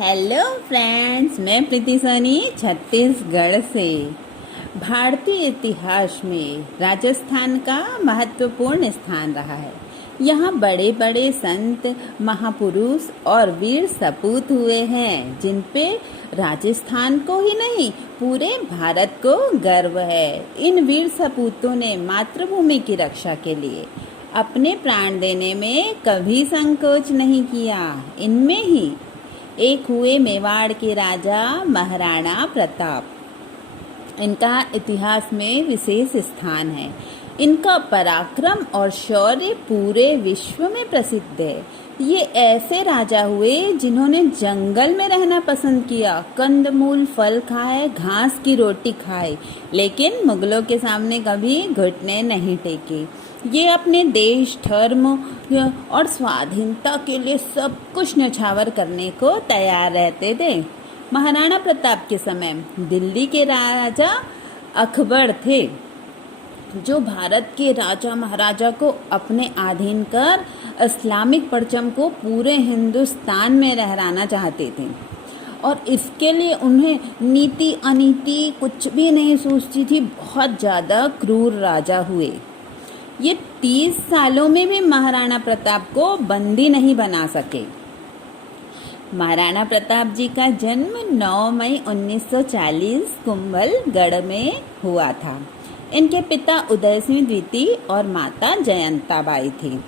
Hello friends, मैं प्रीति सोनी छत्तीसगढ़ से। भारतीय इतिहास में राजस्थान का महत्वपूर्ण स्थान रहा है। यहाँ बड़े बड़े संत, महापुरुष और वीर सपूत हुए हैं, जिन पे राजस्थान को ही नहीं पूरे भारत को गर्व है। इन वीर सपूतों ने मातृभूमि की रक्षा के लिए अपने प्राण देने में कभी संकोच नहीं किया। इनमें ही एक हुए मेवाड़ के राजा महाराणा प्रताप। इनका इतिहास में विशेष स्थान है। इनका पराक्रम और शौर्य पूरे विश्व में प्रसिद्ध है। ये ऐसे राजा हुए जिन्होंने जंगल में रहना पसंद किया, कंदमूल फल खाए, घास की रोटी खाए, लेकिन मुगलों के सामने कभी घुटने नहीं टेके। ये अपने देश, धर्म और स्वाधीनता के लिए सब कुछ न्यौछावर करने को तैयार रहते थे। महाराणा प्रताप के समय दिल्ली के राजा अकबर थे, जो भारत के राजा महाराजा को अपने अधीन कर इस्लामिक परचम को पूरे हिंदुस्तान में लहराना चाहते थे, और इसके लिए उन्हें नीति अनीति कुछ भी नहीं सोचती थी। बहुत ज़्यादा क्रूर राजा हुए। ये 30 सालों में भी महाराणा प्रताप को बंदी नहीं बना सके। महाराणा प्रताप जी का जन्म 9 मई 1940 कुंभलगढ़ में हुआ था। इनके पिता उदय सिंह द्वितीय और माता जयंताबाई थी।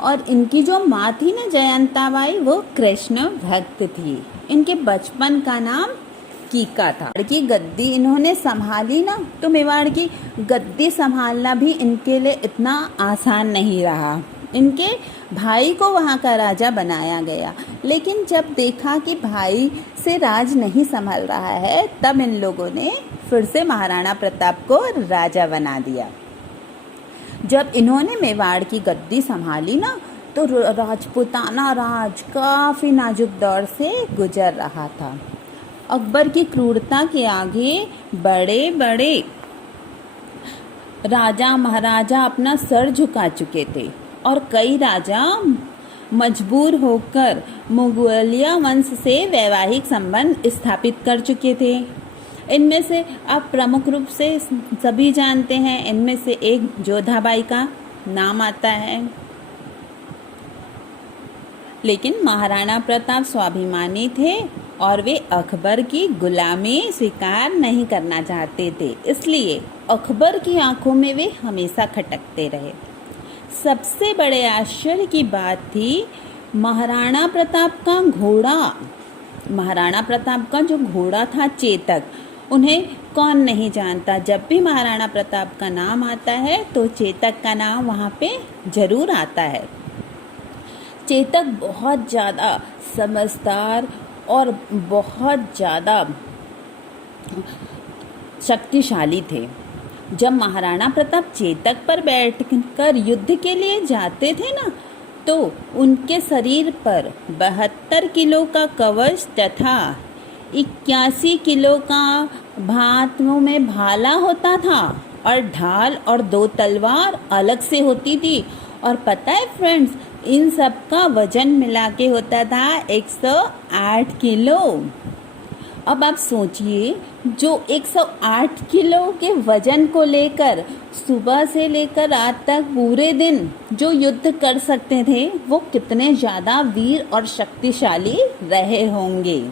और इनकी जो माँ थी ना जयंताबाई, वो कृष्ण भक्त थी। इनके बचपन का नाम कीका था। मेवाड़ की गद्दी इन्होंने संभाली ना, तो मेवाड़ की गद्दी संभालना भी इनके लिए इतना आसान नहीं रहा। इनके भाई को वहाँ का राजा बनाया गया, लेकिन जब देखा कि भाई से राज नहीं संभल रहा है, तब इन लोगों ने फिर से महाराणा प्रताप को राजा बना दिया। जब इन्होंने मेवाड़ की गद्दी संभाली ना, तो राजपूताना राज काफी नाजुक दौर से गुजर रहा था। अकबर की क्रूरता के आगे बड़े बड़े राजा महाराजा अपना सर झुका चुके थे, और कई राजा मजबूर होकर मुगलिया वंश से वैवाहिक संबंध स्थापित कर चुके थे। इनमें से आप प्रमुख रूप से सभी जानते हैं, इनमें से एक जोधाबाई का नाम आता है। लेकिन महाराणा प्रताप स्वाभिमानी थे और वे अकबर की गुलामी स्वीकार नहीं करना चाहते थे, इसलिए अकबर की आंखों में वे हमेशा खटकते रहे। सबसे बड़े आश्चर्य की बात थी महाराणा प्रताप का घोड़ा। महाराणा प्रताप का जो घोड़ा था चेतक, उन्हें कौन नहीं जानता। जब भी महाराणा प्रताप का नाम आता है तो चेतक का नाम वहाँ पे जरूर आता है। चेतक बहुत ज़्यादा समझदार और बहुत ज़्यादा शक्तिशाली थे। जब महाराणा प्रताप चेतक पर बैठकर युद्ध के लिए जाते थे ना, तो उनके शरीर पर 72 किलो का कवच तथा 81 किलो का हाथों में भाला होता था, और ढाल और 2 तलवार अलग से होती थी। और पता है फ्रेंड्स, इन सब का वजन मिला के होता था 108 किलो। अब आप सोचिए, जो 108 किलो के वजन को लेकर सुबह से लेकर रात तक पूरे दिन जो युद्ध कर सकते थे, वो कितने ज़्यादा वीर और शक्तिशाली रहे होंगे।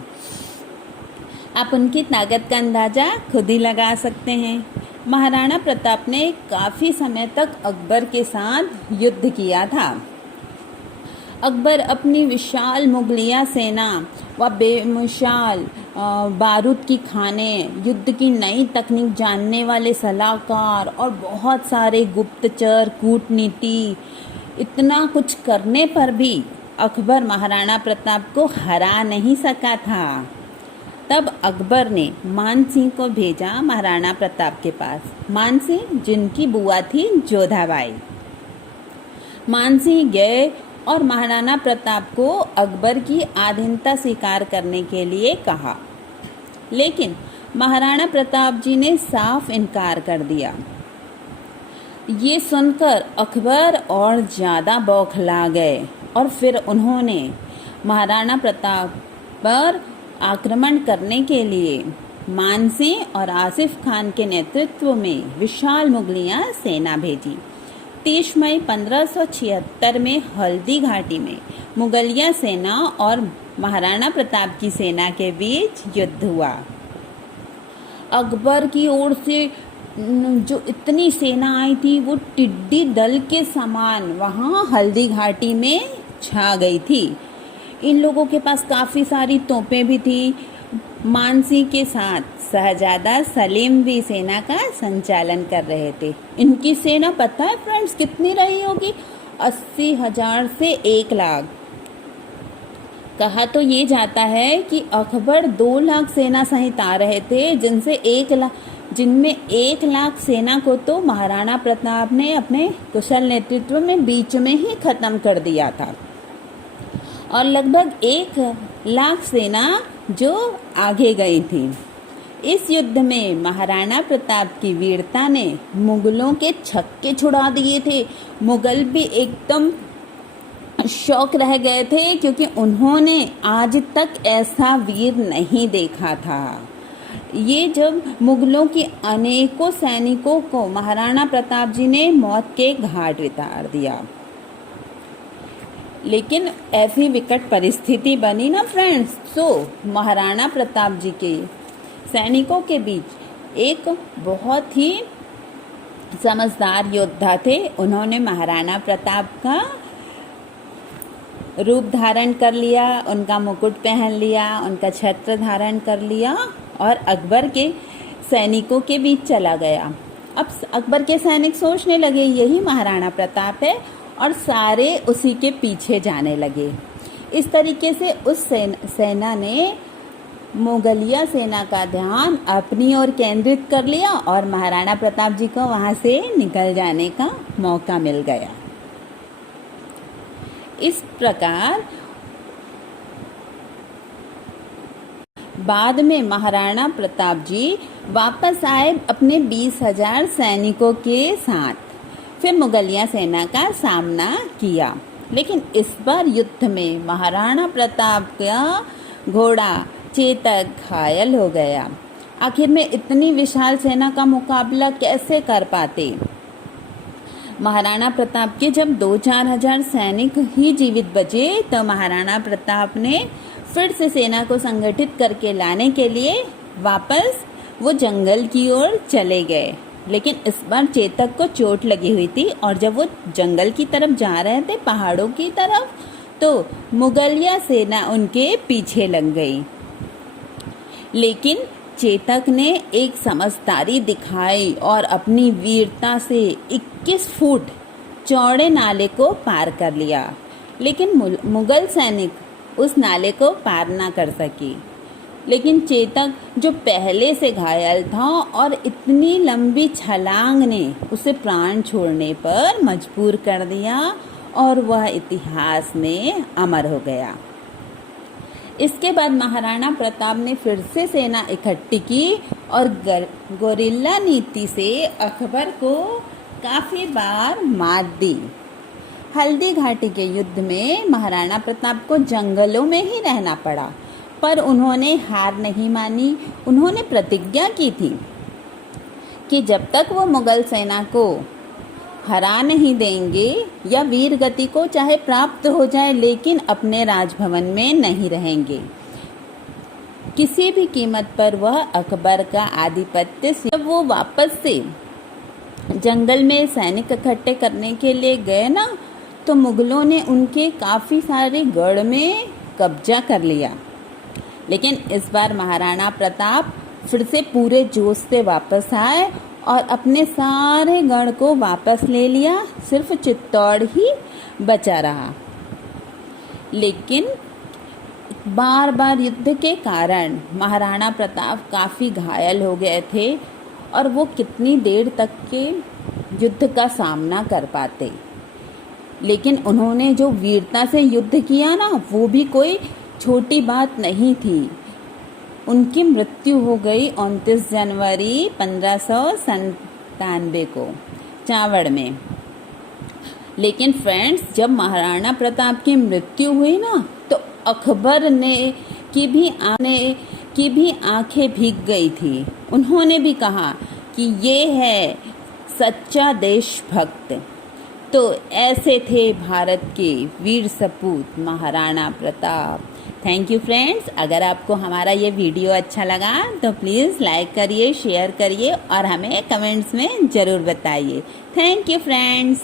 आप उनकी ताकत का अंदाज़ा खुद ही लगा सकते हैं। महाराणा प्रताप ने काफ़ी समय तक अकबर के साथ युद्ध किया था। अकबर अपनी विशाल मुगलिया सेना व बेमिसाल बारूद की खाने, युद्ध की नई तकनीक जानने वाले सलाहकार और बहुत सारे गुप्तचर, कूटनीति, इतना कुछ करने पर भी अकबर महाराणा प्रताप को हरा नहीं सका था। तब अकबर ने मान सिंह को भेजा महाराणा प्रताप के पास। मान सिंह, जिनकी बुआ थी जोधाबाई। मान सिंह गए और महाराणा प्रताप को अकबर की अधीनता स्वीकार करने के लिए कहा, लेकिन महाराणा प्रताप जी ने साफ इनकार कर दिया। ये सुनकर अकबर और ज़्यादा बौखला गए, और फिर उन्होंने महाराणा प्रताप पर आक्रमण करने के लिए मानसिंह और आसिफ खान के नेतृत्व में विशाल मुगलिया सेना भेजी। 30 मई 1576 में हल्दी घाटी में मुगलिया सेना और महाराणा प्रताप की सेना के बीच युद्ध हुआ। अकबर की ओर से जो इतनी सेना आई थी वो टिड्डी दल के समान वहाँ हल्दी घाटी में छा गई थी। इन लोगों के पास काफ़ी सारी तोपें भी थी। मानसिंह के साथ शहजादा सलीम भी सेना का संचालन कर रहे थे। इनकी सेना पता है फ्रेंड्स कितनी रही होगी? 80,000 से 1 लाख। कहा तो ये जाता है कि अकबर 2 लाख सेना सहित आ रहे थे, जिनमें 1 लाख सेना को तो महाराणा प्रताप ने अपने कुशल नेतृत्व में बीच में ही खत्म कर दिया था, और लगभग 1 लाख सेना जो आगे गई थी। इस युद्ध में महाराणा प्रताप की वीरता ने मुगलों के छक्के छुड़ा दिए थे। मुगल भी एकदम शौक रह गए थे, क्योंकि उन्होंने आज तक ऐसा वीर नहीं देखा था। ये जब मुगलों के अनेकों सैनिकों को महाराणा प्रताप जी ने मौत के घाट उतार दिया। लेकिन ऐसी विकट परिस्थिति बनी ना फ्रेंड्स, तो महाराणा प्रताप जी के सैनिकों के बीच एक बहुत ही समझदार योद्धा थे। उन्होंने महाराणा प्रताप का रूप धारण कर लिया, उनका मुकुट पहन लिया, उनका छत्र धारण कर लिया और अकबर के सैनिकों के बीच चला गया। अब अकबर के सैनिक सोचने लगे यही महाराणा प्रताप है, और सारे उसी के पीछे जाने लगे। इस तरीके से उस सेना ने मुगलिया सेना का ध्यान अपनी ओर केंद्रित कर लिया और महाराणा प्रताप जी को वहां से निकल जाने का मौका मिल गया। इस प्रकार बाद में महाराणा प्रताप जी वापस आए अपने 20,000 सैनिकों के साथ। फिर मुगलिया सेना का सामना किया, लेकिन इस बार युद्ध में महाराणा प्रताप का घोड़ा चेतक घायल हो गया। आखिर में इतनी विशाल सेना का मुकाबला कैसे कर पाते? महाराणा प्रताप के जब 2-4 हजार सैनिक ही जीवित बचे, तो महाराणा प्रताप ने फिर से सेना को संगठित करके लाने के लिए वापस वो जंगल की ओर चले गए। लेकिन इस बार चेतक को चोट लगी हुई थी, और जब वो जंगल की तरफ जा रहे थे, पहाड़ों की तरफ, तो मुगलिया सेना उनके पीछे लग गई। लेकिन चेतक ने एक समझदारी दिखाई और अपनी वीरता से 21 फुट चौड़े नाले को पार कर लिया। लेकिन मुगल सैनिक उस नाले को पार ना कर सकी। लेकिन चेतक जो पहले से घायल था और इतनी लंबी छलांग ने उसे प्राण छोड़ने पर मजबूर कर दिया, और वह इतिहास में अमर हो गया। इसके बाद महाराणा प्रताप ने फिर से सेना इकट्ठी की और गोरिल्ला नीति से अकबर को काफ़ी बार मात दी। हल्दी घाटी के युद्ध में महाराणा प्रताप को जंगलों में ही रहना पड़ा, पर उन्होंने हार नहीं मानी। उन्होंने प्रतिज्ञा की थी कि जब तक वो मुगल सेना को हरा नहीं देंगे या वीर गति को चाहे प्राप्त हो जाए, लेकिन अपने राजभवन में नहीं रहेंगे। किसी भी कीमत पर वह अकबर का आधिपत्य। जब वो वापस से जंगल में सैनिक इकट्ठे करने के लिए गए ना, तो मुगलों ने उनके काफ़ी सारे गढ़ में कब्जा कर लिया। लेकिन इस बार महाराणा प्रताप फिर से पूरे जोश से वापस आए और अपने सारे गढ़ को वापस ले लिया। सिर्फ चित्तौड़ ही बचा रहा। लेकिन बार बार युद्ध के कारण महाराणा प्रताप काफ़ी घायल हो गए थे, और वो कितनी देर तक के युद्ध का सामना कर पाते। लेकिन उन्होंने जो वीरता से युद्ध किया ना, वो भी कोई छोटी बात नहीं थी। उनकी मृत्यु हो गई 29 जनवरी 1597 को चावड़ में। लेकिन फ्रेंड्स, जब महाराणा प्रताप की मृत्यु हुई ना, तो अकबर ने की भी आंखें भीग गई थी। उन्होंने भी कहा कि ये है सच्चा देशभक्त। तो ऐसे थे भारत के वीर सपूत Maharana Pratap. Thank you friends. अगर आपको हमारा ये वीडियो अच्छा लगा तो प्लीज़ लाइक करिए, शेयर करिए और हमें कमेंट्स में ज़रूर बताइए। Thank you friends.